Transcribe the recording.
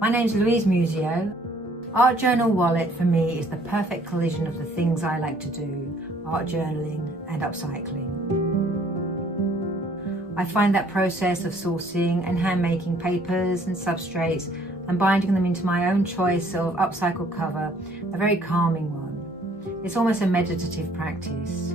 My name's Louise Muzio. Art Journal Wallet for me is the perfect collision of the things I like to do, art journaling and upcycling. I find that process of sourcing and hand making papers and substrates and binding them into my own choice of upcycled cover a very calming one. It's almost a meditative practice.